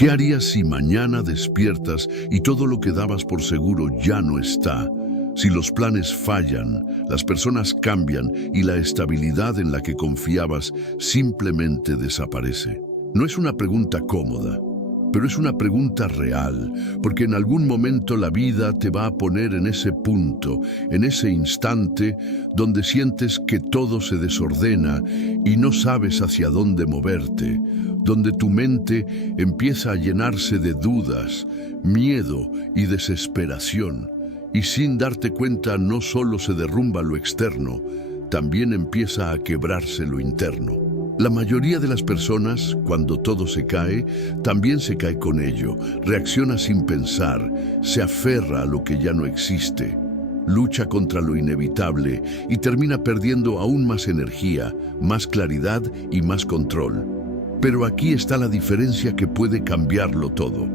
¿Qué harías si mañana despiertas y todo lo que dabas por seguro ya no está? Si los planes fallan, las personas cambian y la estabilidad en la que confiabas simplemente desaparece. No es una pregunta cómoda, pero es una pregunta real, porque en algún momento la vida te va a poner en ese punto, en ese instante donde sientes que todo se desordena y no sabes hacia dónde moverte, donde tu mente empieza a llenarse de dudas, miedo y desesperación. Y sin darte cuenta no solo se derrumba lo externo, también empieza a quebrarse lo interno. La mayoría de las personas, cuando todo se cae, también se cae con ello, reacciona sin pensar, se aferra a lo que ya no existe, lucha contra lo inevitable y termina perdiendo aún más energía, más claridad y más control. Pero aquí está la diferencia que puede cambiarlo todo.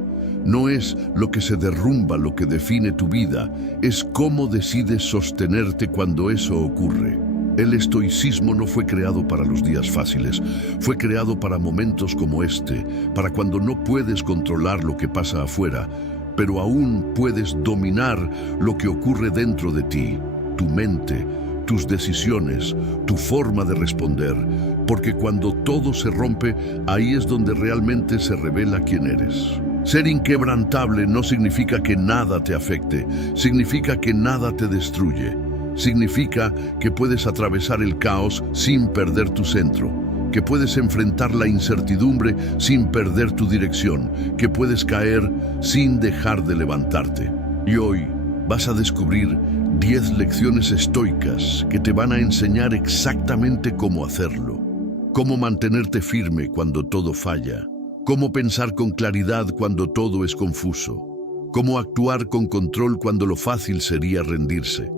No es lo que se derrumba lo que define tu vida, es cómo decides sostenerte cuando eso ocurre. El estoicismo no fue creado para los días fáciles, fue creado para momentos como este, para cuando no puedes controlar lo que pasa afuera, pero aún puedes dominar lo que ocurre dentro de ti, tu mente, tus decisiones, tu forma de responder, porque cuando todo se rompe, ahí es donde realmente se revela quién eres. Ser inquebrantable no significa que nada te afecte, significa que nada te destruye. Significa que puedes atravesar el caos sin perder tu centro, que puedes enfrentar la incertidumbre sin perder tu dirección, que puedes caer sin dejar de levantarte. Y hoy vas a descubrir 10 lecciones estoicas que te van a enseñar exactamente cómo hacerlo, cómo mantenerte firme cuando todo falla, cómo pensar con claridad cuando todo es confuso, cómo actuar con control cuando lo fácil sería rendirse.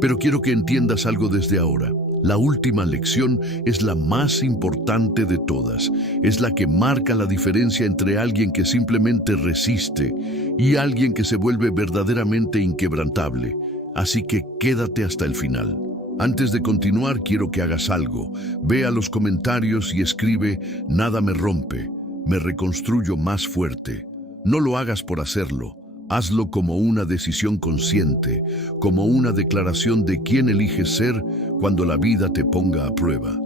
Pero quiero que entiendas algo desde ahora. La última lección es la más importante de todas. Es la que marca la diferencia entre alguien que simplemente resiste y alguien que se vuelve verdaderamente inquebrantable. Así que quédate hasta el final. Antes de continuar, quiero que hagas algo. Ve a los comentarios y escribe: nada me rompe, me reconstruyo más fuerte. No lo hagas por hacerlo. Hazlo como una decisión consciente, como una declaración de quién eliges ser cuando la vida te ponga a prueba.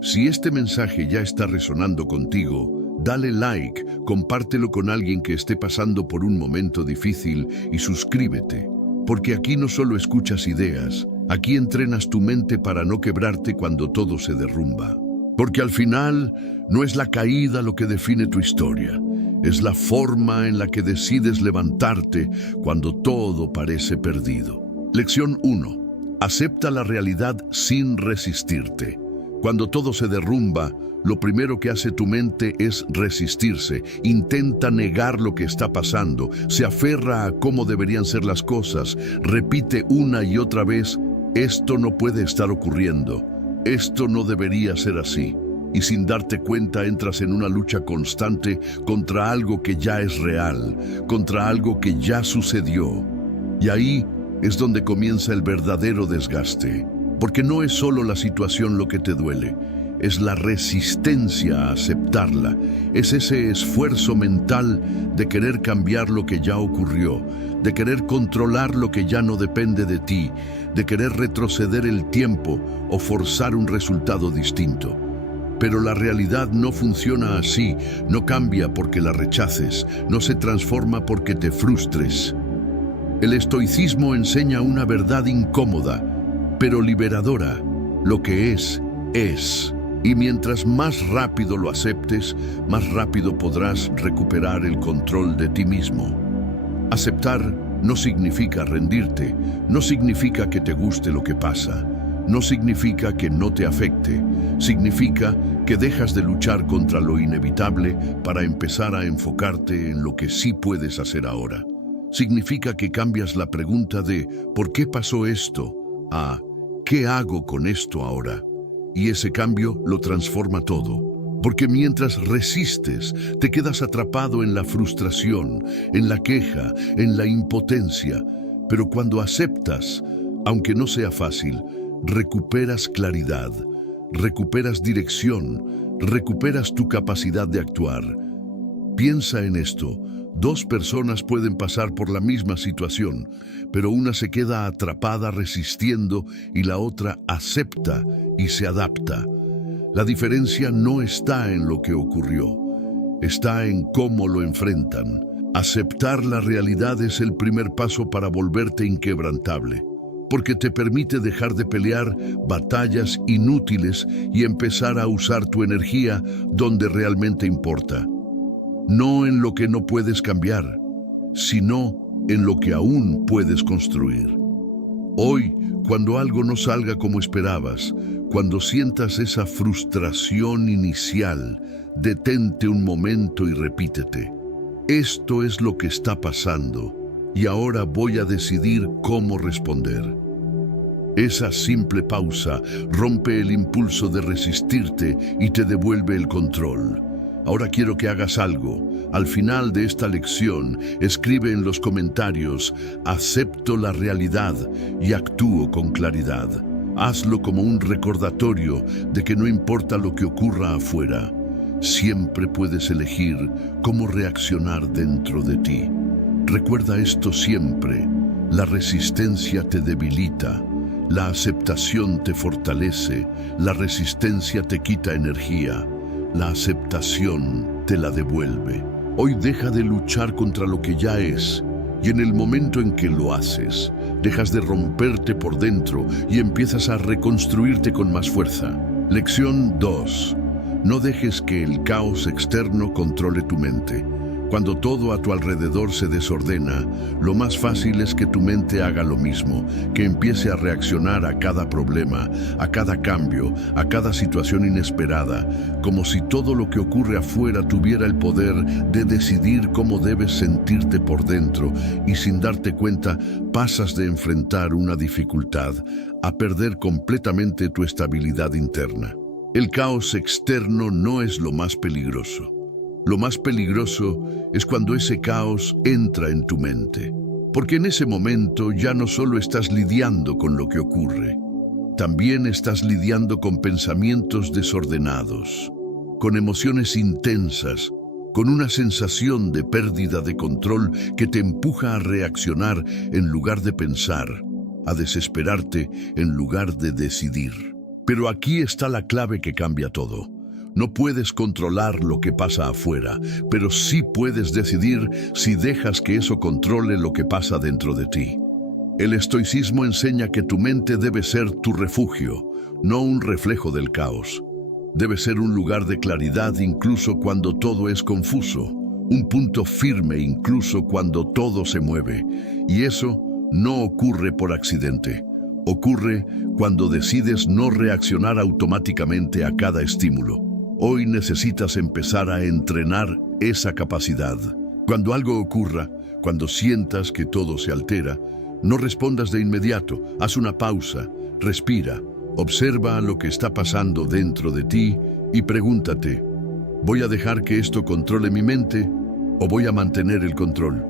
Si este mensaje ya está resonando contigo, dale like, compártelo con alguien que esté pasando por un momento difícil y suscríbete, porque aquí no solo escuchas ideas, aquí entrenas tu mente para no quebrarte cuando todo se derrumba. Porque al final no es la caída lo que define tu historia, es la forma en la que decides levantarte cuando todo parece perdido. Lección 1. Acepta la realidad sin resistirte. Cuando todo se derrumba, lo primero que hace tu mente es resistirse, intenta negar lo que está pasando, se aferra a cómo deberían ser las cosas, repite una y otra vez: esto no puede estar ocurriendo. Esto no debería ser así, y sin darte cuenta entras en una lucha constante contra algo que ya es real, contra algo que ya sucedió. Y ahí es donde comienza el verdadero desgaste, porque no es solo la situación lo que te duele, es la resistencia a aceptarla, es ese esfuerzo mental de querer cambiar lo que ya ocurrió, de querer controlar lo que ya no depende de ti, de querer retroceder el tiempo o forzar un resultado distinto. Pero la realidad no funciona así, no cambia porque la rechaces, no se transforma porque te frustres. El estoicismo enseña una verdad incómoda, pero liberadora: lo que es, es. Y mientras más rápido lo aceptes, más rápido podrás recuperar el control de ti mismo. Aceptar no significa rendirte, no significa que te guste lo que pasa, no significa que no te afecte, significa que dejas de luchar contra lo inevitable para empezar a enfocarte en lo que sí puedes hacer ahora. Significa que cambias la pregunta de ¿por qué pasó esto? A ¿qué hago con esto ahora? Y ese cambio lo transforma todo. Porque mientras resistes, te quedas atrapado en la frustración, en la queja, en la impotencia. Pero cuando aceptas, aunque no sea fácil, recuperas claridad, recuperas dirección, recuperas tu capacidad de actuar. Piensa en esto. Dos personas pueden pasar por la misma situación, pero una se queda atrapada resistiendo y la otra acepta y se adapta. La diferencia no está en lo que ocurrió, está en cómo lo enfrentan. Aceptar la realidad es el primer paso para volverte inquebrantable, porque te permite dejar de pelear batallas inútiles y empezar a usar tu energía donde realmente importa. No en lo que no puedes cambiar, sino en lo que aún puedes construir. Hoy, cuando algo no salga como esperabas, cuando sientas esa frustración inicial, detente un momento y repítete: esto es lo que está pasando y ahora voy a decidir cómo responder. Esa simple pausa rompe el impulso de resistirte y te devuelve el control. Ahora quiero que hagas algo. Al final de esta lección, escribe en los comentarios: acepto la realidad y actúo con claridad. Hazlo como un recordatorio de que no importa lo que ocurra afuera, siempre puedes elegir cómo reaccionar dentro de ti. Recuerda esto siempre: la resistencia te debilita, la aceptación te fortalece, la resistencia te quita energía. La aceptación te la devuelve. Hoy deja de luchar contra lo que ya es, y en el momento en que lo haces, dejas de romperte por dentro y empiezas a reconstruirte con más fuerza. Lección 2. No dejes que el caos externo controle tu mente. Cuando todo a tu alrededor se desordena, lo más fácil es que tu mente haga lo mismo, que empiece a reaccionar a cada problema, a cada cambio, a cada situación inesperada, como si todo lo que ocurre afuera tuviera el poder de decidir cómo debes sentirte por dentro, y sin darte cuenta pasas de enfrentar una dificultad a perder completamente tu estabilidad interna. El caos externo no es lo más peligroso. Lo más peligroso es cuando ese caos entra en tu mente, porque en ese momento ya no solo estás lidiando con lo que ocurre, también estás lidiando con pensamientos desordenados, con emociones intensas, con una sensación de pérdida de control que te empuja a reaccionar en lugar de pensar, a desesperarte en lugar de decidir. Pero aquí está la clave que cambia todo. No puedes controlar lo que pasa afuera, pero sí puedes decidir si dejas que eso controle lo que pasa dentro de ti. El estoicismo enseña que tu mente debe ser tu refugio, no un reflejo del caos. Debe ser un lugar de claridad incluso cuando todo es confuso, un punto firme incluso cuando todo se mueve. Y eso no ocurre por accidente. Ocurre cuando decides no reaccionar automáticamente a cada estímulo. Hoy necesitas empezar a entrenar esa capacidad. Cuando algo ocurra, cuando sientas que todo se altera, no respondas de inmediato. Haz una pausa, respira, observa lo que está pasando dentro de ti y pregúntate: ¿voy a dejar que esto controle mi mente o voy a mantener el control?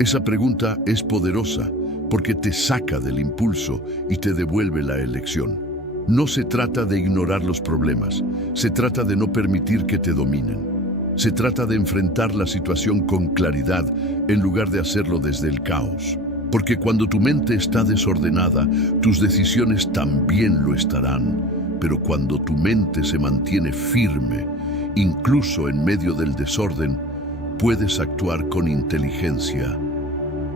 Esa pregunta es poderosa porque te saca del impulso y te devuelve la elección. No se trata de ignorar los problemas, se trata de no permitir que te dominen. Se trata de enfrentar la situación con claridad en lugar de hacerlo desde el caos. Porque cuando tu mente está desordenada, tus decisiones también lo estarán. Pero cuando tu mente se mantiene firme, incluso en medio del desorden, puedes actuar con inteligencia.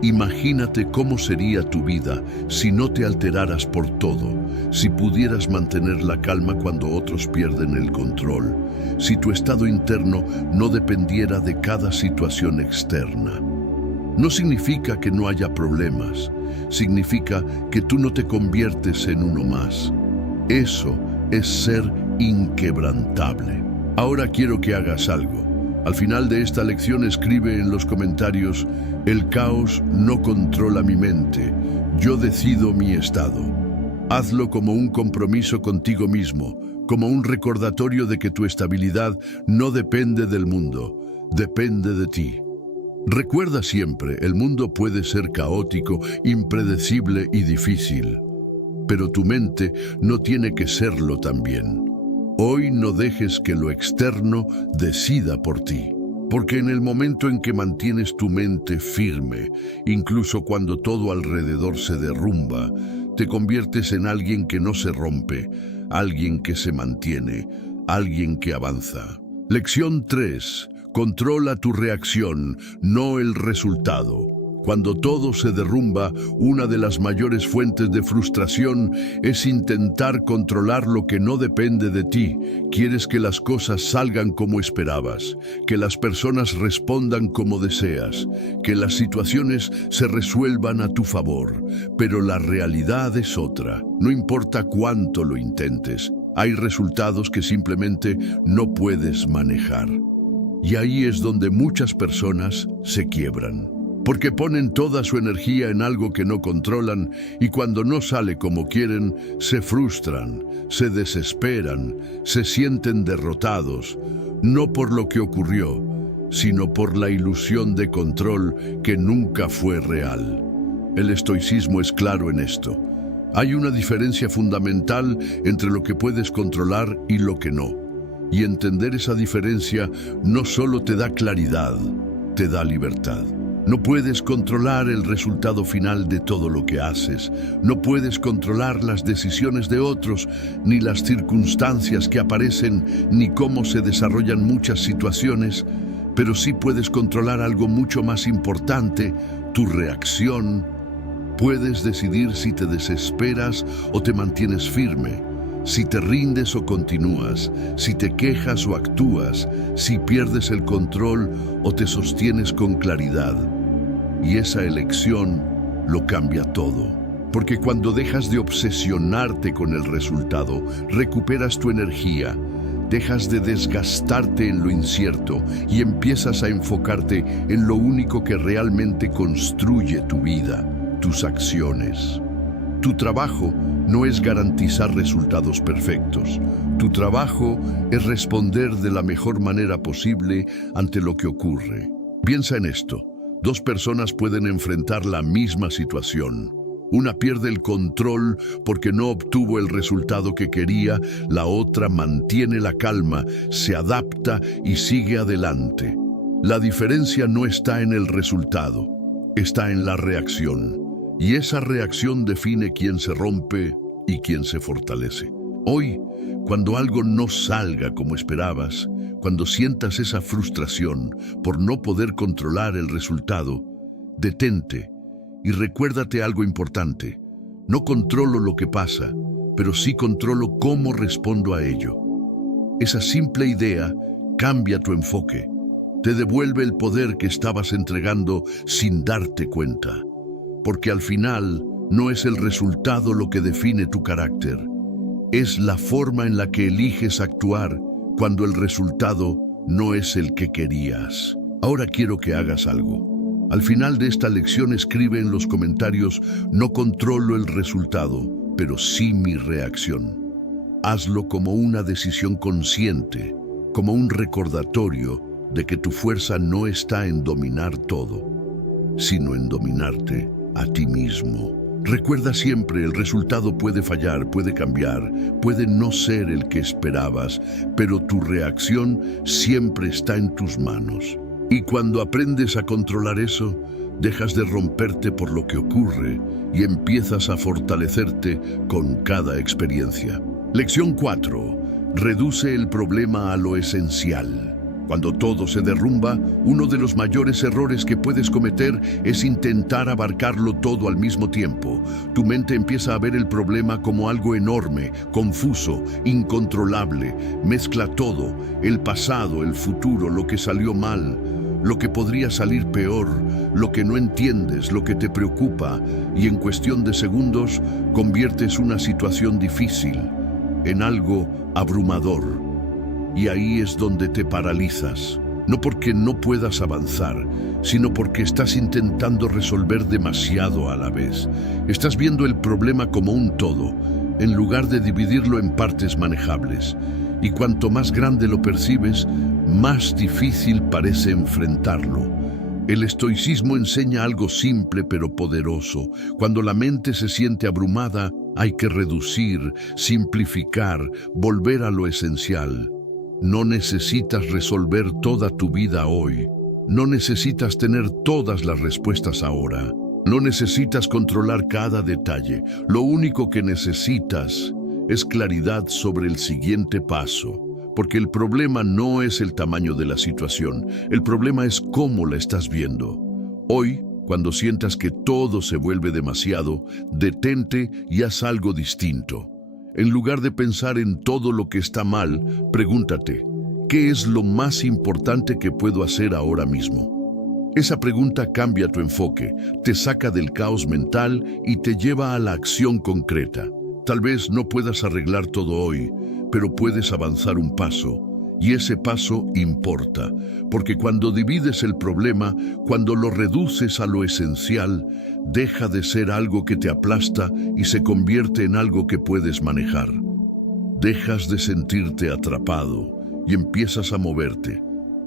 Imagínate cómo sería tu vida si no te alteraras por todo, si pudieras mantener la calma cuando otros pierden el control, si tu estado interno no dependiera de cada situación externa. No significa que no haya problemas, significa que tú no te conviertes en uno más. Eso es ser inquebrantable. Ahora quiero que hagas algo. Al final de esta lección escribe en los comentarios: el caos no controla mi mente, yo decido mi estado. Hazlo como un compromiso contigo mismo, como un recordatorio de que tu estabilidad no depende del mundo, depende de ti. Recuerda siempre, el mundo puede ser caótico, impredecible y difícil, pero tu mente no tiene que serlo también. Hoy no dejes que lo externo decida por ti. Porque en el momento en que mantienes tu mente firme, incluso cuando todo alrededor se derrumba, te conviertes en alguien que no se rompe, alguien que se mantiene, alguien que avanza. Lección 3. Controla tu reacción, no el resultado. Cuando todo se derrumba, una de las mayores fuentes de frustración es intentar controlar lo que no depende de ti. Quieres que las cosas salgan como esperabas, que las personas respondan como deseas, que las situaciones se resuelvan a tu favor. Pero la realidad es otra. No importa cuánto lo intentes, hay resultados que simplemente no puedes manejar. Y ahí es donde muchas personas se quiebran. Porque ponen toda su energía en algo que no controlan y cuando no sale como quieren, se frustran, se desesperan, se sienten derrotados, no por lo que ocurrió, sino por la ilusión de control que nunca fue real. El estoicismo es claro en esto. Hay una diferencia fundamental entre lo que puedes controlar y lo que no. Y entender esa diferencia no solo te da claridad, te da libertad. No puedes controlar el resultado final de todo lo que haces. No puedes controlar las decisiones de otros, ni las circunstancias que aparecen, ni cómo se desarrollan muchas situaciones, pero sí puedes controlar algo mucho más importante, tu reacción. Puedes decidir si te desesperas o te mantienes firme, si te rindes o continúas, si te quejas o actúas, si pierdes el control o te sostienes con claridad. Y esa elección lo cambia todo. Porque cuando dejas de obsesionarte con el resultado, recuperas tu energía, dejas de desgastarte en lo incierto y empiezas a enfocarte en lo único que realmente construye tu vida, tus acciones. Tu trabajo no es garantizar resultados perfectos. Tu trabajo es responder de la mejor manera posible ante lo que ocurre. Piensa en esto. Dos personas pueden enfrentar la misma situación. Una pierde el control porque no obtuvo el resultado que quería, la otra mantiene la calma, se adapta y sigue adelante. La diferencia no está en el resultado, está en la reacción. Y esa reacción define quién se rompe y quién se fortalece. Hoy, cuando algo no salga como esperabas, cuando sientas esa frustración por no poder controlar el resultado, detente y recuérdate algo importante. No controlo lo que pasa, pero sí controlo cómo respondo a ello. Esa simple idea cambia tu enfoque, te devuelve el poder que estabas entregando sin darte cuenta. Porque al final no es el resultado lo que define tu carácter, es la forma en la que eliges actuar cuando el resultado no es el que querías. Ahora quiero que hagas algo. Al final de esta lección escribe en los comentarios: no controlo el resultado, pero sí mi reacción. Hazlo como una decisión consciente, como un recordatorio de que tu fuerza no está en dominar todo, sino en dominarte a ti mismo. Recuerda siempre, el resultado puede fallar, puede cambiar, puede no ser el que esperabas, pero tu reacción siempre está en tus manos. Y cuando aprendes a controlar eso, dejas de romperte por lo que ocurre y empiezas a fortalecerte con cada experiencia. Lección 4. Reduce el problema a lo esencial. Cuando todo se derrumba, uno de los mayores errores que puedes cometer es intentar abarcarlo todo al mismo tiempo. Tu mente empieza a ver el problema como algo enorme, confuso, incontrolable. Mezcla todo, el pasado, el futuro, lo que salió mal, lo que podría salir peor, lo que no entiendes, lo que te preocupa, y en cuestión de segundos conviertes una situación difícil en algo abrumador. Y ahí es donde te paralizas, no porque no puedas avanzar, sino porque estás intentando resolver demasiado a la vez. Estás viendo el problema como un todo, en lugar de dividirlo en partes manejables. Y cuanto más grande lo percibes, más difícil parece enfrentarlo. El estoicismo enseña algo simple pero poderoso. Cuando la mente se siente abrumada, hay que reducir, simplificar, volver a lo esencial. No necesitas resolver toda tu vida hoy. No necesitas tener todas las respuestas ahora. No necesitas controlar cada detalle. Lo único que necesitas es claridad sobre el siguiente paso. Porque el problema no es el tamaño de la situación. El problema es cómo la estás viendo. Hoy, cuando sientas que todo se vuelve demasiado, detente y haz algo distinto. En lugar de pensar en todo lo que está mal, pregúntate, ¿qué es lo más importante que puedo hacer ahora mismo? Esa pregunta cambia tu enfoque, te saca del caos mental y te lleva a la acción concreta. Tal vez no puedas arreglar todo hoy, pero puedes avanzar un paso. Y ese paso importa, porque cuando divides el problema, cuando lo reduces a lo esencial, deja de ser algo que te aplasta y se convierte en algo que puedes manejar. Dejas de sentirte atrapado y empiezas a moverte.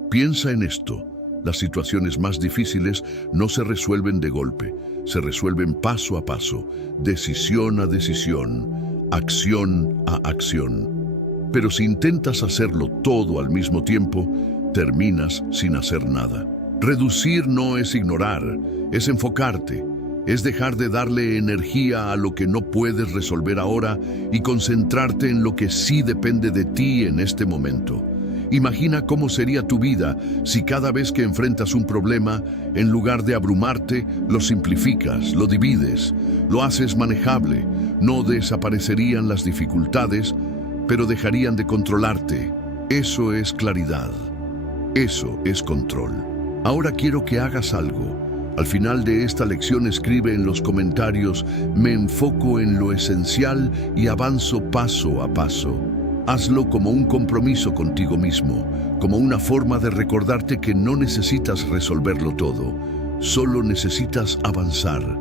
Piensa en esto. Las situaciones más difíciles no se resuelven de golpe, se resuelven paso a paso, decisión a decisión, acción a acción. Pero si intentas hacerlo todo al mismo tiempo, terminas sin hacer nada. Reducir no es ignorar, es enfocarte, es dejar de darle energía a lo que no puedes resolver ahora y concentrarte en lo que sí depende de ti en este momento. Imagina cómo sería tu vida si cada vez que enfrentas un problema, en lugar de abrumarte, lo simplificas, lo divides, lo haces manejable. No desaparecerían las dificultades, pero dejarían de controlarte. Eso es claridad. Eso es control. Ahora quiero que hagas algo. Al final de esta lección escribe en los comentarios, me enfoco en lo esencial y avanzo paso a paso. Hazlo como un compromiso contigo mismo, como una forma de recordarte que no necesitas resolverlo todo, solo necesitas avanzar.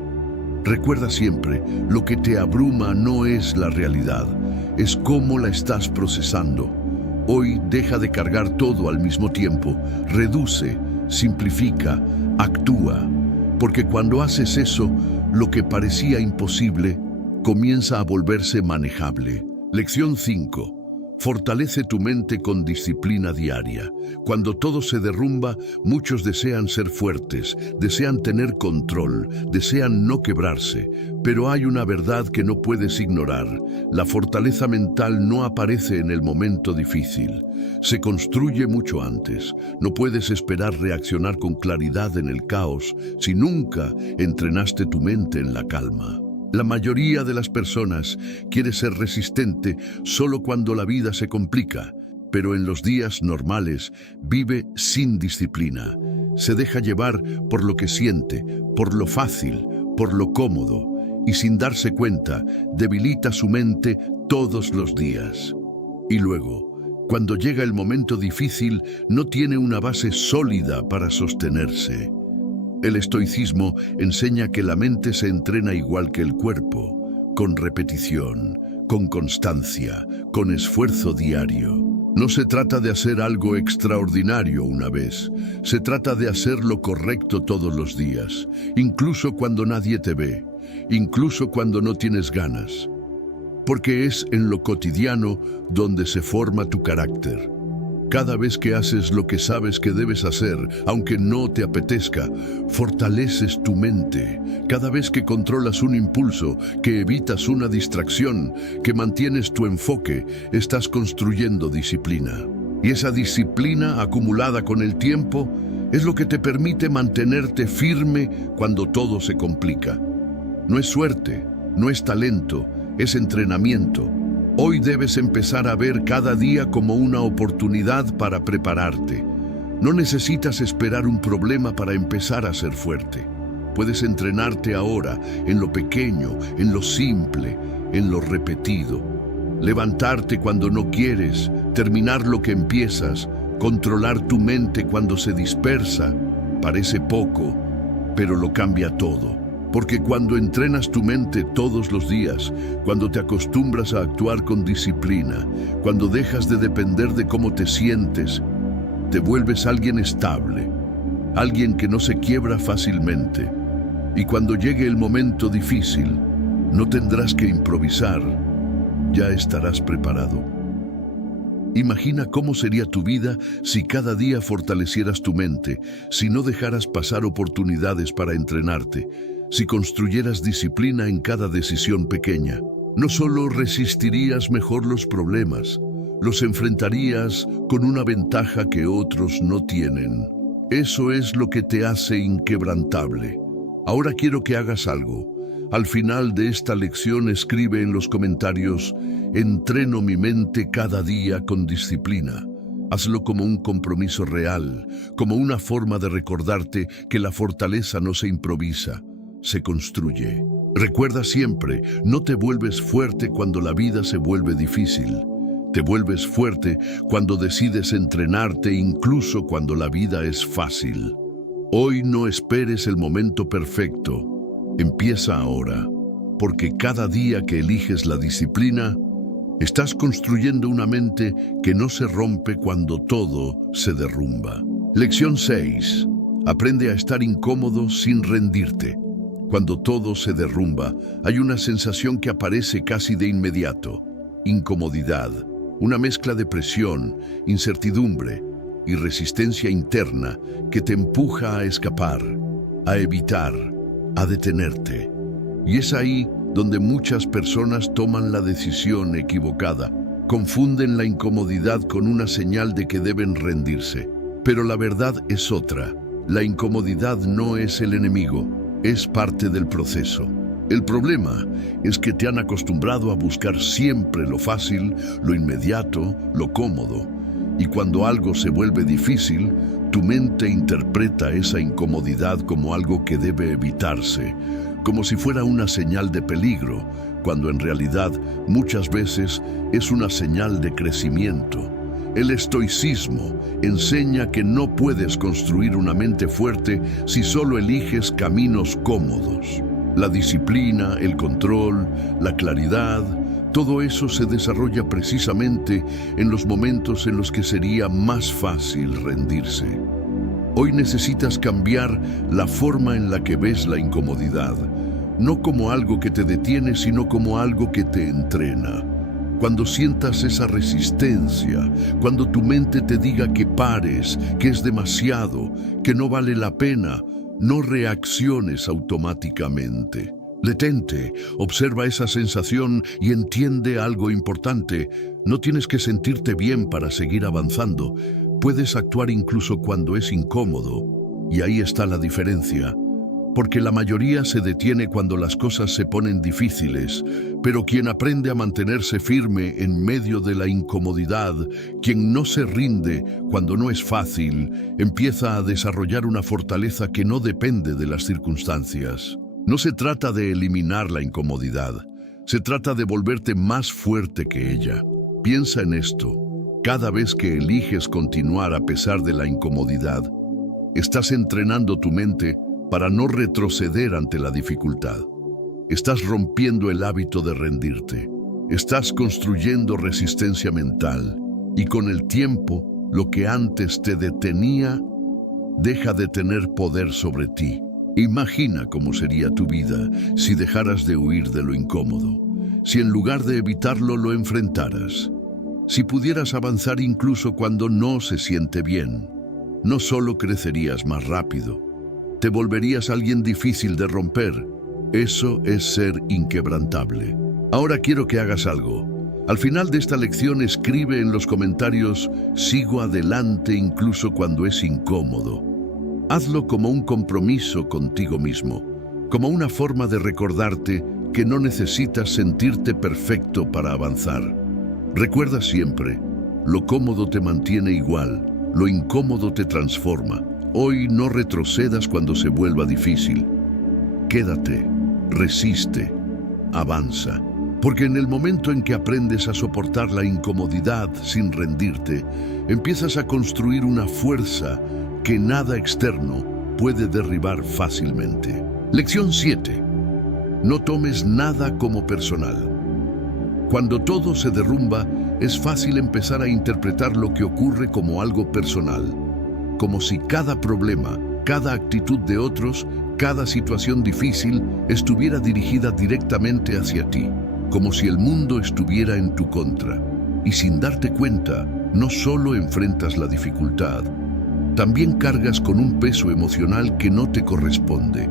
Recuerda siempre, lo que te abruma no es la realidad, es cómo la estás procesando. Hoy deja de cargar todo al mismo tiempo, reduce, simplifica, actúa. Porque cuando haces eso, lo que parecía imposible comienza a volverse manejable. Lección 5. Fortalece tu mente con disciplina diaria. Cuando todo se derrumba, muchos desean ser fuertes, desean tener control, desean no quebrarse. Pero hay una verdad que no puedes ignorar. La fortaleza mental no aparece en el momento difícil. Se construye mucho antes. No puedes esperar reaccionar con claridad en el caos si nunca entrenaste tu mente en la calma. La mayoría de las personas quiere ser resistente solo cuando la vida se complica, pero en los días normales vive sin disciplina. Se deja llevar por lo que siente, por lo fácil, por lo cómodo, y sin darse cuenta, debilita su mente todos los días. Y luego, cuando llega el momento difícil, no tiene una base sólida para sostenerse. El estoicismo enseña que la mente se entrena igual que el cuerpo, con repetición, con constancia, con esfuerzo diario. No se trata de hacer algo extraordinario una vez, se trata de hacer lo correcto todos los días, incluso cuando nadie te ve, incluso cuando no tienes ganas. Porque es en lo cotidiano donde se forma tu carácter. Cada vez que haces lo que sabes que debes hacer, aunque no te apetezca, fortaleces tu mente. Cada vez que controlas un impulso, que evitas una distracción, que mantienes tu enfoque, estás construyendo disciplina. Y esa disciplina acumulada con el tiempo es lo que te permite mantenerte firme cuando todo se complica. No es suerte, no es talento, es entrenamiento. Hoy debes empezar a ver cada día como una oportunidad para prepararte. No necesitas esperar un problema para empezar a ser fuerte. Puedes entrenarte ahora en lo pequeño, en lo simple, en lo repetido. Levantarte cuando no quieres, terminar lo que empiezas, controlar tu mente cuando se dispersa. Parece poco, pero lo cambia todo. Porque cuando entrenas tu mente todos los días, cuando te acostumbras a actuar con disciplina, cuando dejas de depender de cómo te sientes, te vuelves alguien estable, alguien que no se quiebra fácilmente. Y cuando llegue el momento difícil, no tendrás que improvisar, ya estarás preparado. Imagina cómo sería tu vida si cada día fortalecieras tu mente, si no dejaras pasar oportunidades para entrenarte, si construyeras disciplina en cada decisión pequeña. No solo resistirías mejor los problemas, los enfrentarías con una ventaja que otros no tienen. Eso es lo que te hace inquebrantable. Ahora quiero que hagas algo. Al final de esta lección escribe en los comentarios: entreno mi mente cada día con disciplina. Hazlo como un compromiso real, como una forma de recordarte que la fortaleza no se improvisa, se construye. Recuerda siempre, no te vuelves fuerte cuando la vida se vuelve difícil. Te vuelves fuerte cuando decides entrenarte incluso cuando la vida es fácil. Hoy no esperes el momento perfecto. Empieza ahora, porque cada día que eliges la disciplina, estás construyendo una mente que no se rompe cuando todo se derrumba. Lección 6. Aprende a estar incómodo sin rendirte. Cuando todo se derrumba, hay una sensación que aparece casi de inmediato: incomodidad, una mezcla de presión, incertidumbre y resistencia interna que te empuja a escapar, a evitar, a detenerte. Y es ahí donde muchas personas toman la decisión equivocada. Confunden la incomodidad con una señal de que deben rendirse. Pero la verdad es otra. La incomodidad no es el enemigo, es parte del proceso. El problema es que te han acostumbrado a buscar siempre lo fácil, lo inmediato, lo cómodo. Y cuando algo se vuelve difícil, tu mente interpreta esa incomodidad como algo que debe evitarse, como si fuera una señal de peligro, cuando en realidad muchas veces es una señal de crecimiento. El estoicismo enseña que no puedes construir una mente fuerte si solo eliges caminos cómodos. La disciplina, el control, la claridad, todo eso se desarrolla precisamente en los momentos en los que sería más fácil rendirse. Hoy necesitas cambiar la forma en la que ves la incomodidad, no como algo que te detiene, sino como algo que te entrena. Cuando sientas esa resistencia, cuando tu mente te diga que pares, que es demasiado, que no vale la pena, no reacciones automáticamente. Detente, observa esa sensación y entiende algo importante. No tienes que sentirte bien para seguir avanzando. Puedes actuar incluso cuando es incómodo. Y ahí está la diferencia. Porque la mayoría se detiene cuando las cosas se ponen difíciles, pero quien aprende a mantenerse firme en medio de la incomodidad, quien no se rinde cuando no es fácil, empieza a desarrollar una fortaleza que no depende de las circunstancias. No se trata de eliminar la incomodidad, se trata de volverte más fuerte que ella. Piensa en esto: cada vez que eliges continuar a pesar de la incomodidad, estás entrenando tu mente para no retroceder ante la dificultad. Estás rompiendo el hábito de rendirte. Estás construyendo resistencia mental. Y con el tiempo, lo que antes te detenía, deja de tener poder sobre ti. Imagina cómo sería tu vida si dejaras de huir de lo incómodo. Si en lugar de evitarlo lo enfrentaras. Si pudieras avanzar incluso cuando no se siente bien. No solo crecerías más rápido, te volverías alguien difícil de romper. Eso es ser inquebrantable. Ahora quiero que hagas algo. Al final de esta lección escribe en los comentarios: sigo adelante incluso cuando es incómodo. Hazlo como un compromiso contigo mismo, como una forma de recordarte que no necesitas sentirte perfecto para avanzar. Recuerda siempre, lo cómodo te mantiene igual, lo incómodo te transforma. Hoy no retrocedas cuando se vuelva difícil. Quédate, resiste, avanza. Porque en el momento en que aprendes a soportar la incomodidad sin rendirte, empiezas a construir una fuerza que nada externo puede derribar fácilmente. Lección 7. No tomes nada como personal. Cuando todo se derrumba, es fácil empezar a interpretar lo que ocurre como algo personal. Como si cada problema, cada actitud de otros, cada situación difícil estuviera dirigida directamente hacia ti, como si el mundo estuviera en tu contra. Y sin darte cuenta, no solo enfrentas la dificultad, también cargas con un peso emocional que no te corresponde.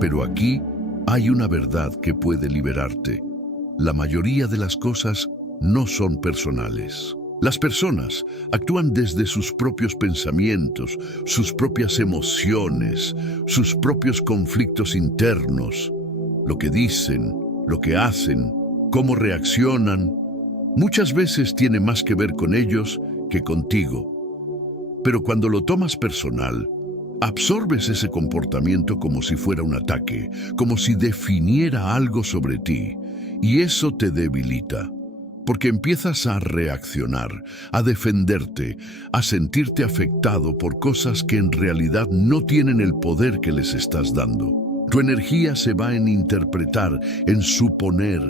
Pero aquí hay una verdad que puede liberarte. La mayoría de las cosas no son personales. Las personas actúan desde sus propios pensamientos, sus propias emociones, sus propios conflictos internos. Lo que dicen, lo que hacen, cómo reaccionan, muchas veces tiene más que ver con ellos que contigo. Pero cuando lo tomas personal, absorbes ese comportamiento como si fuera un ataque, como si definiera algo sobre ti, y eso te debilita. Porque empiezas a reaccionar, a defenderte, a sentirte afectado por cosas que en realidad no tienen el poder que les estás dando. Tu energía se va en interpretar, en suponer,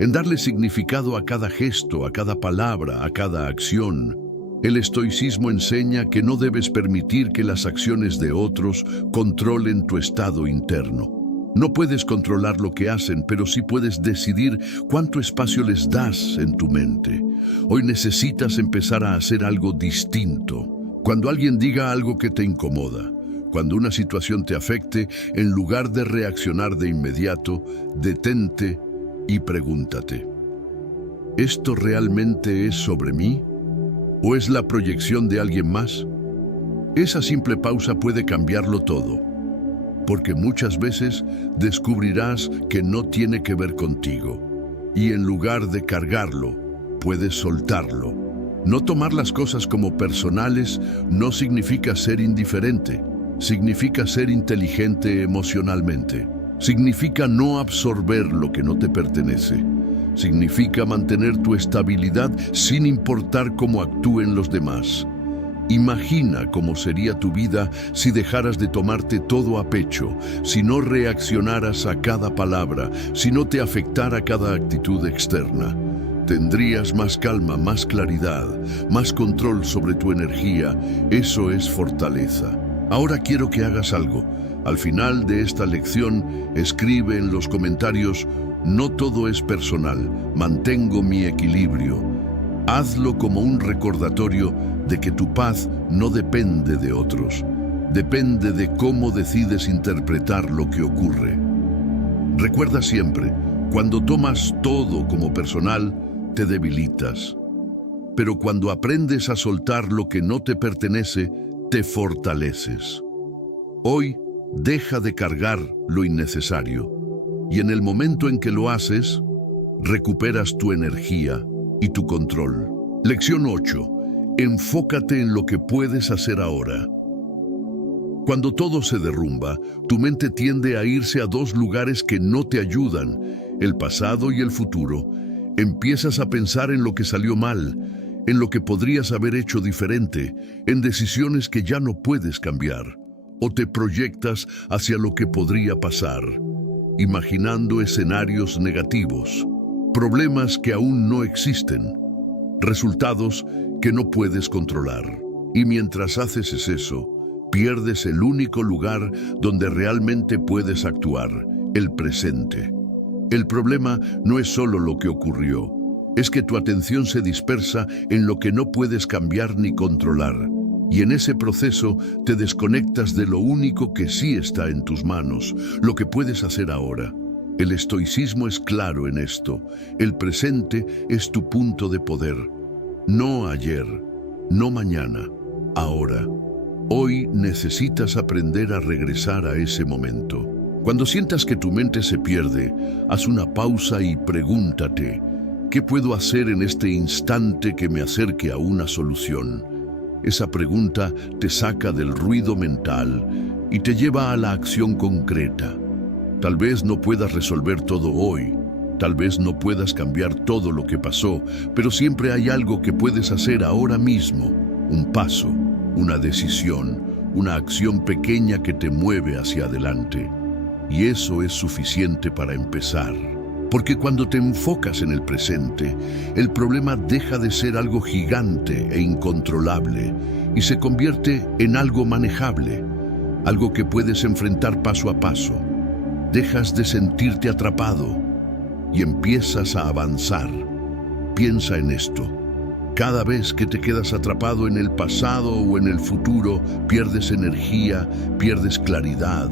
en darle significado a cada gesto, a cada palabra, a cada acción. El estoicismo enseña que no debes permitir que las acciones de otros controlen tu estado interno. No puedes controlar lo que hacen, pero sí puedes decidir cuánto espacio les das en tu mente. Hoy necesitas empezar a hacer algo distinto. Cuando alguien diga algo que te incomoda, cuando una situación te afecte, en lugar de reaccionar de inmediato, detente y pregúntate: ¿esto realmente es sobre mí? ¿O es la proyección de alguien más? Esa simple pausa puede cambiarlo todo. Porque muchas veces descubrirás que no tiene que ver contigo. Y en lugar de cargarlo, puedes soltarlo. No tomar las cosas como personales no significa ser indiferente. Significa ser inteligente emocionalmente. Significa no absorber lo que no te pertenece. Significa mantener tu estabilidad sin importar cómo actúen los demás. Imagina cómo sería tu vida si dejaras de tomarte todo a pecho, si no reaccionaras a cada palabra, si no te afectara cada actitud externa. Tendrías más calma, más claridad, más control sobre tu energía. Eso es fortaleza. Ahora quiero que hagas algo. Al final de esta lección, escribe en los comentarios: no todo es personal, mantengo mi equilibrio. Hazlo como un recordatorio de que tu paz no depende de otros, depende de cómo decides interpretar lo que ocurre. Recuerda siempre, cuando tomas todo como personal, te debilitas. Pero cuando aprendes a soltar lo que no te pertenece, te fortaleces. Hoy, deja de cargar lo innecesario, y en el momento en que lo haces, recuperas tu energía y tu control. Lección 8. Enfócate en lo que puedes hacer ahora. Cuando todo se derrumba, tu mente tiende a irse a dos lugares que no te ayudan, el pasado y el futuro. Empiezas a pensar en lo que salió mal, en lo que podrías haber hecho diferente, en decisiones que ya no puedes cambiar, o te proyectas hacia lo que podría pasar, imaginando escenarios negativos, problemas que aún no existen, resultados que no puedes controlar. Y mientras haces eso, pierdes el único lugar donde realmente puedes actuar, el presente. El problema no es solo lo que ocurrió, es que tu atención se dispersa en lo que no puedes cambiar ni controlar, y en ese proceso te desconectas de lo único que sí está en tus manos, lo que puedes hacer ahora. El estoicismo es claro en esto: el presente es tu punto de poder. No ayer, no mañana, ahora. Hoy necesitas aprender a regresar a ese momento. Cuando sientas que tu mente se pierde, haz una pausa y pregúntate: ¿qué puedo hacer en este instante que me acerque a una solución? Esa pregunta te saca del ruido mental y te lleva a la acción concreta. Tal vez no puedas resolver todo hoy. Tal vez no puedas cambiar todo lo que pasó, pero siempre hay algo que puedes hacer ahora mismo. Un paso, una decisión, una acción pequeña que te mueve hacia adelante. Y eso es suficiente para empezar. Porque cuando te enfocas en el presente, el problema deja de ser algo gigante e incontrolable y se convierte en algo manejable, algo que puedes enfrentar paso a paso. Dejas de sentirte atrapado y empiezas a avanzar. Piensa en esto. Cada vez que te quedas atrapado en el pasado o en el futuro, pierdes energía, pierdes claridad,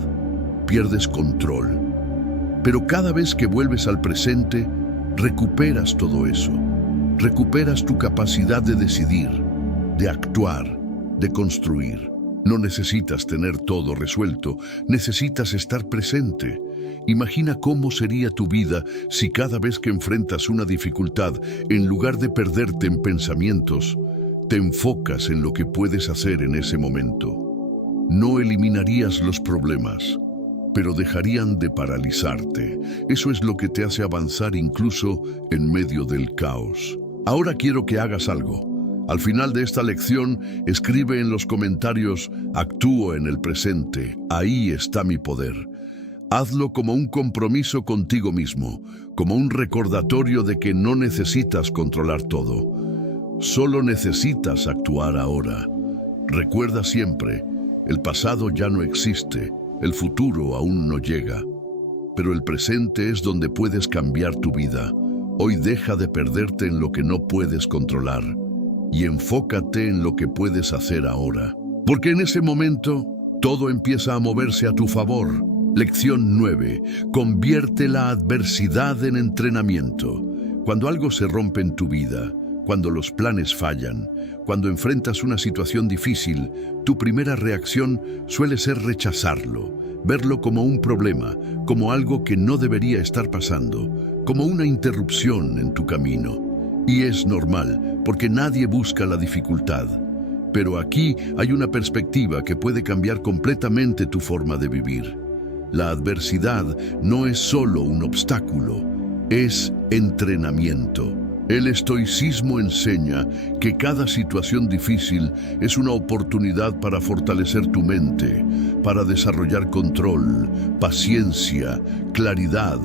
pierdes control. Pero cada vez que vuelves al presente, recuperas todo eso. Recuperas tu capacidad de decidir, de actuar, de construir. No necesitas tener todo resuelto, necesitas estar presente. Imagina cómo sería tu vida si cada vez que enfrentas una dificultad, en lugar de perderte en pensamientos, te enfocas en lo que puedes hacer en ese momento. No eliminarías los problemas, pero dejarían de paralizarte. Eso es lo que te hace avanzar incluso en medio del caos. Ahora quiero que hagas algo. Al final de esta lección, escribe en los comentarios: actúo en el presente, ahí está mi poder. Hazlo como un compromiso contigo mismo, como un recordatorio de que no necesitas controlar todo. Solo necesitas actuar ahora. Recuerda siempre, el pasado ya no existe, el futuro aún no llega, pero el presente es donde puedes cambiar tu vida. Hoy deja de perderte en lo que no puedes controlar y enfócate en lo que puedes hacer ahora. Porque en ese momento, todo empieza a moverse a tu favor. Lección 9. Convierte la adversidad en entrenamiento. Cuando algo se rompe en tu vida, cuando los planes fallan, cuando enfrentas una situación difícil, tu primera reacción suele ser rechazarlo, verlo como un problema, como algo que no debería estar pasando, como una interrupción en tu camino. Y es normal, porque nadie busca la dificultad. Pero aquí hay una perspectiva que puede cambiar completamente tu forma de vivir. La adversidad no es solo un obstáculo, es entrenamiento. El estoicismo enseña que cada situación difícil es una oportunidad para fortalecer tu mente, para desarrollar control, paciencia, claridad.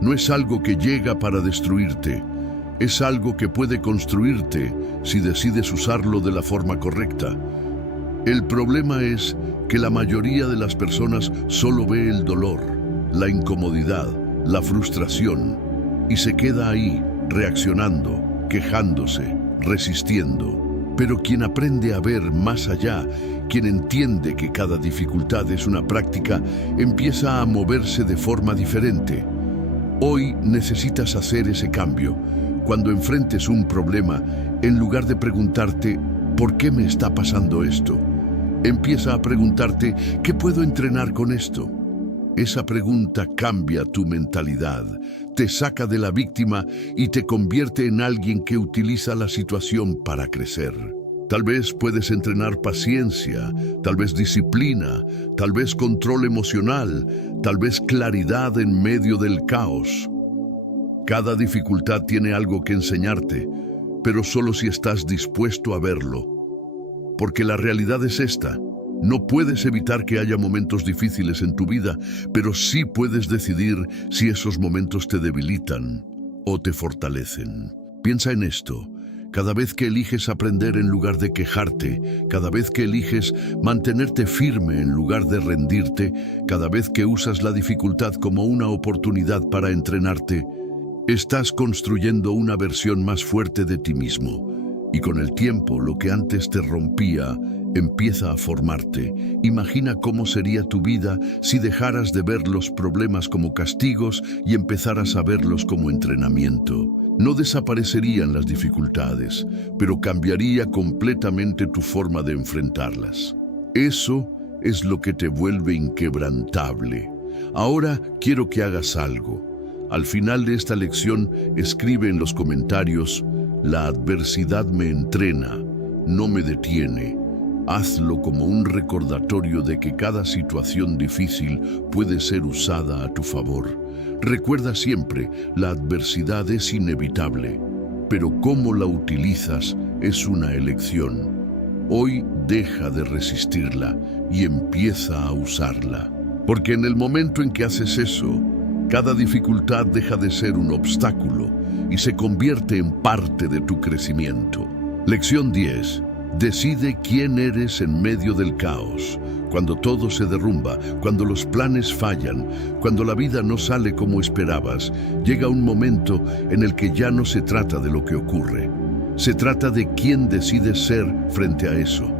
No es algo que llega para destruirte, es algo que puede construirte si decides usarlo de la forma correcta. El problema es que la mayoría de las personas solo ve el dolor, la incomodidad, la frustración, y se queda ahí, reaccionando, quejándose, resistiendo. Pero quien aprende a ver más allá, quien entiende que cada dificultad es una práctica, empieza a moverse de forma diferente. Hoy necesitas hacer ese cambio. Cuando enfrentes un problema, en lugar de preguntarte ¿por qué me está pasando esto?, empieza a preguntarte ¿qué puedo entrenar con esto? Esa pregunta cambia tu mentalidad, te saca de la víctima y te convierte en alguien que utiliza la situación para crecer. Tal vez puedes entrenar paciencia, tal vez disciplina, tal vez control emocional, tal vez claridad en medio del caos. Cada dificultad tiene algo que enseñarte, pero solo si estás dispuesto a verlo. Porque la realidad es esta: no puedes evitar que haya momentos difíciles en tu vida, pero sí puedes decidir si esos momentos te debilitan o te fortalecen. Piensa en esto. Cada vez que eliges aprender en lugar de quejarte, cada vez que eliges mantenerte firme en lugar de rendirte, cada vez que usas la dificultad como una oportunidad para entrenarte, estás construyendo una versión más fuerte de ti mismo. Y con el tiempo, lo que antes te rompía empieza a formarte. Imagina cómo sería tu vida si dejaras de ver los problemas como castigos y empezaras a verlos como entrenamiento. No desaparecerían las dificultades, pero cambiaría completamente tu forma de enfrentarlas. Eso es lo que te vuelve inquebrantable. Ahora quiero que hagas algo. Al final de esta lección, escribe en los comentarios: la adversidad me entrena, no me detiene. Hazlo como un recordatorio de que cada situación difícil puede ser usada a tu favor. Recuerda siempre, la adversidad es inevitable, pero cómo la utilizas es una elección. Hoy deja de resistirla y empieza a usarla. Porque en el momento en que haces eso, cada dificultad deja de ser un obstáculo y se convierte en parte de tu crecimiento. Lección 10. Decide quién eres en medio del caos. Cuando todo se derrumba, cuando los planes fallan, cuando la vida no sale como esperabas, llega un momento en el que ya no se trata de lo que ocurre. Se trata de quién decides ser frente a eso.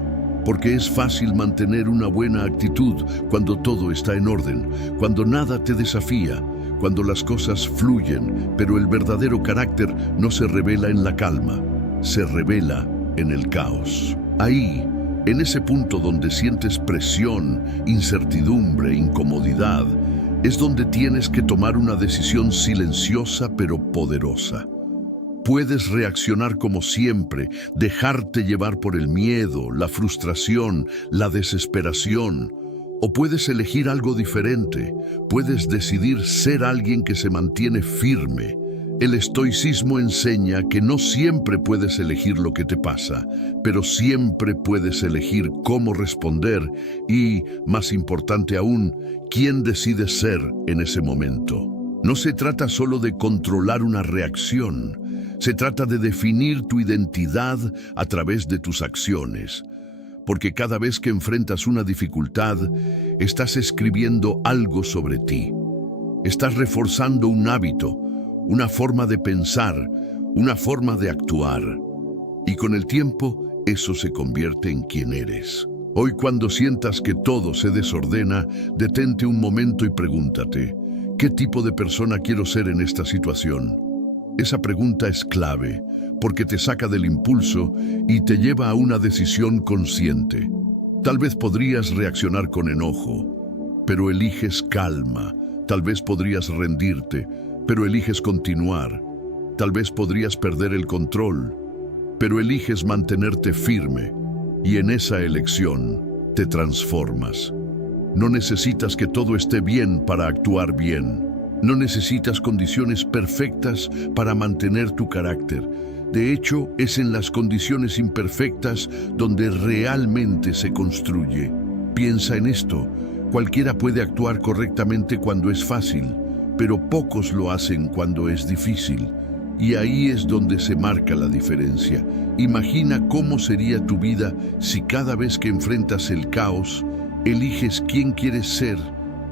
Porque es fácil mantener una buena actitud cuando todo está en orden, cuando nada te desafía, cuando las cosas fluyen, pero el verdadero carácter no se revela en la calma, se revela en el caos. Ahí, en ese punto donde sientes presión, incertidumbre, incomodidad, es donde tienes que tomar una decisión silenciosa pero poderosa. Puedes reaccionar como siempre, dejarte llevar por el miedo, la frustración, la desesperación. O puedes elegir algo diferente. Puedes decidir ser alguien que se mantiene firme. El estoicismo enseña que no siempre puedes elegir lo que te pasa, pero siempre puedes elegir cómo responder y, más importante aún, quién decides ser en ese momento. No se trata solo de controlar una reacción, se trata de definir tu identidad a través de tus acciones. Porque cada vez que enfrentas una dificultad, estás escribiendo algo sobre ti. Estás reforzando un hábito, una forma de pensar, una forma de actuar. Y con el tiempo, eso se convierte en quien eres. Hoy, cuando sientas que todo se desordena, detente un momento y pregúntate, ¿qué tipo de persona quiero ser en esta situación? Esa pregunta es clave, porque te saca del impulso y te lleva a una decisión consciente. Tal vez podrías reaccionar con enojo, pero eliges calma. Tal vez podrías rendirte, pero eliges continuar. Tal vez podrías perder el control, pero eliges mantenerte firme. Y en esa elección te transformas. No necesitas que todo esté bien para actuar bien. No necesitas condiciones perfectas para mantener tu carácter. De hecho, es en las condiciones imperfectas donde realmente se construye. Piensa en esto. Cualquiera puede actuar correctamente cuando es fácil, pero pocos lo hacen cuando es difícil. Y ahí es donde se marca la diferencia. Imagina cómo sería tu vida si cada vez que enfrentas el caos, eliges quién quieres ser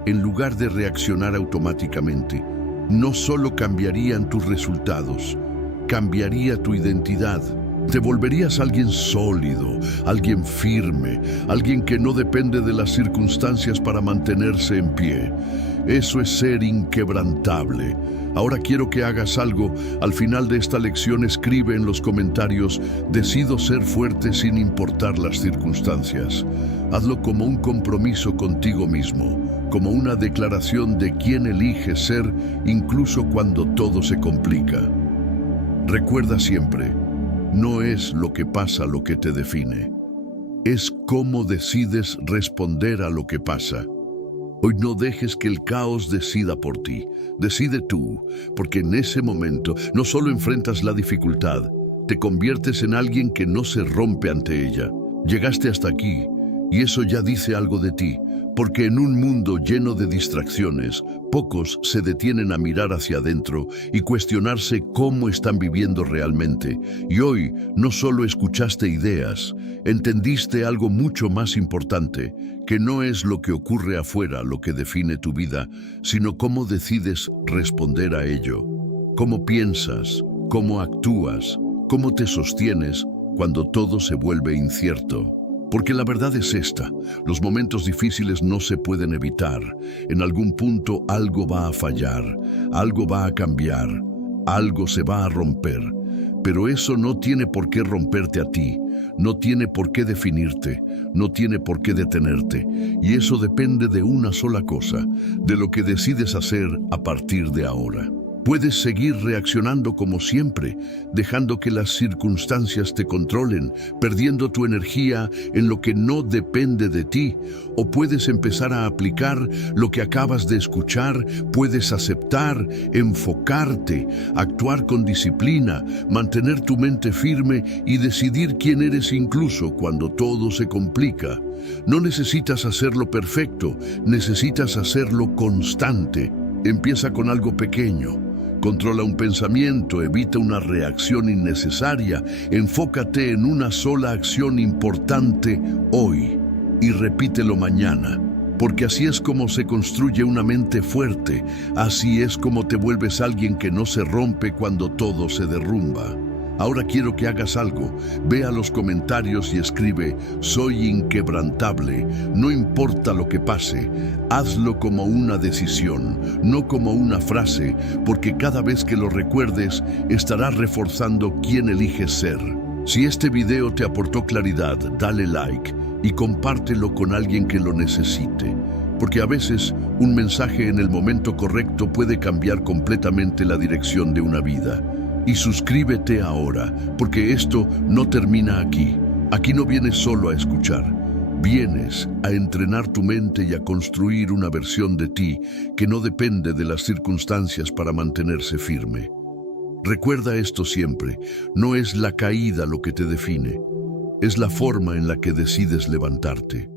en lugar de reaccionar automáticamente. No solo cambiarían tus resultados, cambiaría tu identidad. Te volverías alguien sólido, alguien firme, alguien que no depende de las circunstancias para mantenerse en pie. Eso es ser inquebrantable. Ahora quiero que hagas algo. Al final de esta lección escribe en los comentarios: decido ser fuerte sin importar las circunstancias. Hazlo como un compromiso contigo mismo, como una declaración de quién eliges ser, incluso cuando todo se complica. Recuerda siempre, no es lo que pasa lo que te define. Es cómo decides responder a lo que pasa. Hoy no dejes que el caos decida por ti. Decide tú, porque en ese momento no solo enfrentas la dificultad, te conviertes en alguien que no se rompe ante ella. Llegaste hasta aquí, y eso ya dice algo de ti, porque en un mundo lleno de distracciones, pocos se detienen a mirar hacia adentro y cuestionarse cómo están viviendo realmente. Y hoy no solo escuchaste ideas, entendiste algo mucho más importante, que no es lo que ocurre afuera lo que define tu vida, sino cómo decides responder a ello, cómo piensas, cómo actúas, cómo te sostienes cuando todo se vuelve incierto. Porque la verdad es esta, los momentos difíciles no se pueden evitar. En algún punto algo va a fallar, algo va a cambiar, algo se va a romper. Pero eso no tiene por qué romperte a ti, no tiene por qué definirte, no tiene por qué detenerte. Y eso depende de una sola cosa, de lo que decides hacer a partir de ahora. Puedes seguir reaccionando como siempre, dejando que las circunstancias te controlen, perdiendo tu energía en lo que no depende de ti, o puedes empezar a aplicar lo que acabas de escuchar, puedes aceptar, enfocarte, actuar con disciplina, mantener tu mente firme y decidir quién eres incluso cuando todo se complica. No necesitas hacerlo perfecto, necesitas hacerlo constante. Empieza con algo pequeño. Controla un pensamiento, evita una reacción innecesaria, enfócate en una sola acción importante hoy y repítelo mañana, porque así es como se construye una mente fuerte, así es como te vuelves alguien que no se rompe cuando todo se derrumba. Ahora quiero que hagas algo. Ve a los comentarios y escribe: soy inquebrantable, no importa lo que pase. Hazlo como una decisión, no como una frase, porque cada vez que lo recuerdes, estarás reforzando quién eliges ser. Si este video te aportó claridad, dale like y compártelo con alguien que lo necesite, porque a veces un mensaje en el momento correcto puede cambiar completamente la dirección de una vida. Y suscríbete ahora, porque esto no termina aquí. Aquí no vienes solo a escuchar, vienes a entrenar tu mente y a construir una versión de ti que no depende de las circunstancias para mantenerse firme. Recuerda esto siempre: no es la caída lo que te define, es la forma en la que decides levantarte.